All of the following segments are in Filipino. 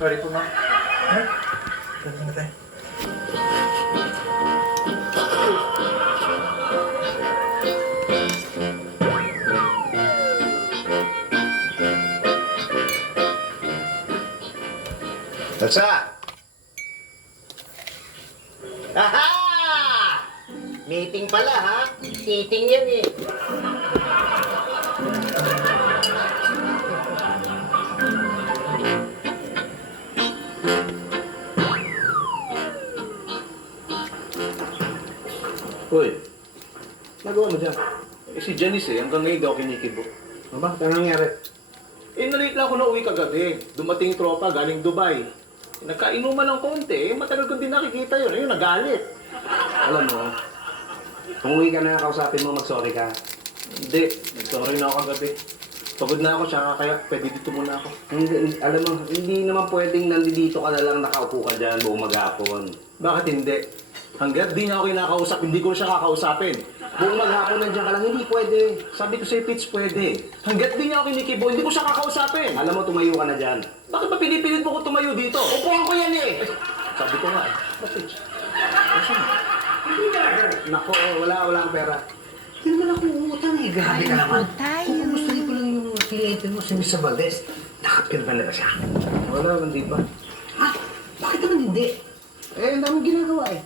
Sorry po, ma'am. Ha? Ganda na tayo. Elsa! Aha! Meeting pala, ha? Meeting yan, eh. Hoy, nagawa mo dyan? Eh si Janice hanggang ngayon daw kinikibo. Ano ba? Ano nangyari? Nalate lang ako na uwi kagabi. Dumating tropa galing Dubai. Nagkainuman ng konti, matagal ko din nakikita yun. Ayun, nagalit. Alam mo, kung uwi ka na, kausapin mo, mag-sorry ka. Hindi, nag-sorry na ako kagabi. Pagod na ako, tsaka kaya pwede dito muna ako. Alam mo, hindi naman pwedeng nandito ka na lang nakaupo ka dyan buong maghapon. Bakit hindi? Hanggat di niya ako kinakausap, hindi ko siya kakausapin. Buong maghapon nandiyan ka lang, hindi pwede. Sabi ko sa'yo, Pitch, pwede. Hanggat di niya ako kinikibo, hindi ko siya kakausapin. Alam mo, tumayo ka na dyan. Bakit ba pinipilit mo ko tumayo dito? Upuan ko yan eh! Sabi ko nga, Ba't, Pitch? Nako, wala akong pera. Hindi naman ako umutang, eh. Grabe ka naman. tayo. Kumustahin ko lang yung kliyente mo, si Mr. Valdez. Nakapirma na ba siya? Wala, hindi ba? Ha? Bakit naman hindi? Eh, ang daming ginagawa eh.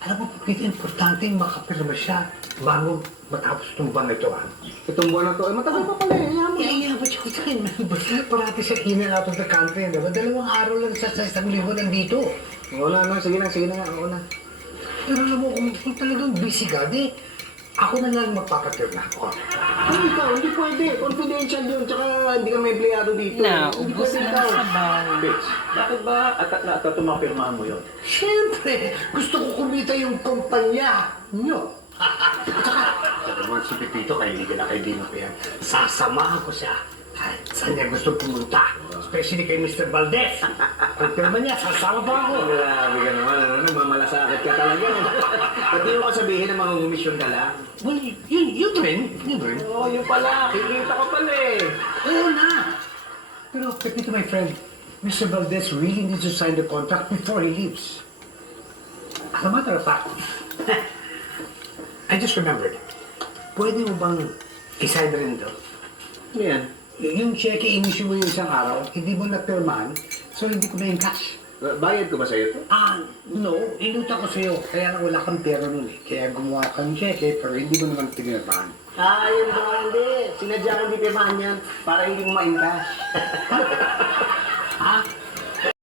Alam mo, Pipito, importante yung makapirma siya bago matapos itong buwan na ito, ha? Itong buwan na to, eh, matagal pa pala eh. Iyayabat siya ko tayo, member. Parati siya in and out of the country, di ba? 2 araw lang siya sa isang linggo nandito. Oo na, sige na nga, oo na. Pero alam mo, kung talagang busy ka, di, ako na lang magpapapirma. Ay, ikaw, hindi pwede. Confidential yun, tsaka hindi ka may empleyado dito. Na, Hindi ubos pwede na ikaw. sa bahay. Pitch, bakit ba atat na atat tumapirmahan mo yun? Siyempre, gusto ko kumita yung kumpanya nyo. Tsaka, naman si Pipito, kaibigan ko yan. Sasamahan ko siya. Ay, saan niya gusto pumunta? Especially kay Mr. Valdez. Kung pirma niya, sasama pa ako. Grabe ka naman, mamalasakit ka talaga. Ba't di mo ka sabihin na mga umisyon ka lang? Well, yun rin. Yun rin. Oo, yun pala. Kikita ka pala eh. Oo na. Pero, Pepito, my friend, Mr. Valdez really needs to sign the contract before he leaves. As a matter of fact, I just remembered. Pwede mo bang i-sign rin ito? Ano yan? Yung cheque, in-issue mo yung isang araw, hindi mo na-pirmahan, so hindi ko na yung cash. Bayad ko ba sa'yo ito? No, inuta ko sa'yo. Kaya lang wala kang pera nun eh. Kaya gumawa kang cheque, pero hindi mo naman pinirmahan. Yun ba hindi? Sinadya kang di pirmahan yan para hindi mo ma-encash. Ha?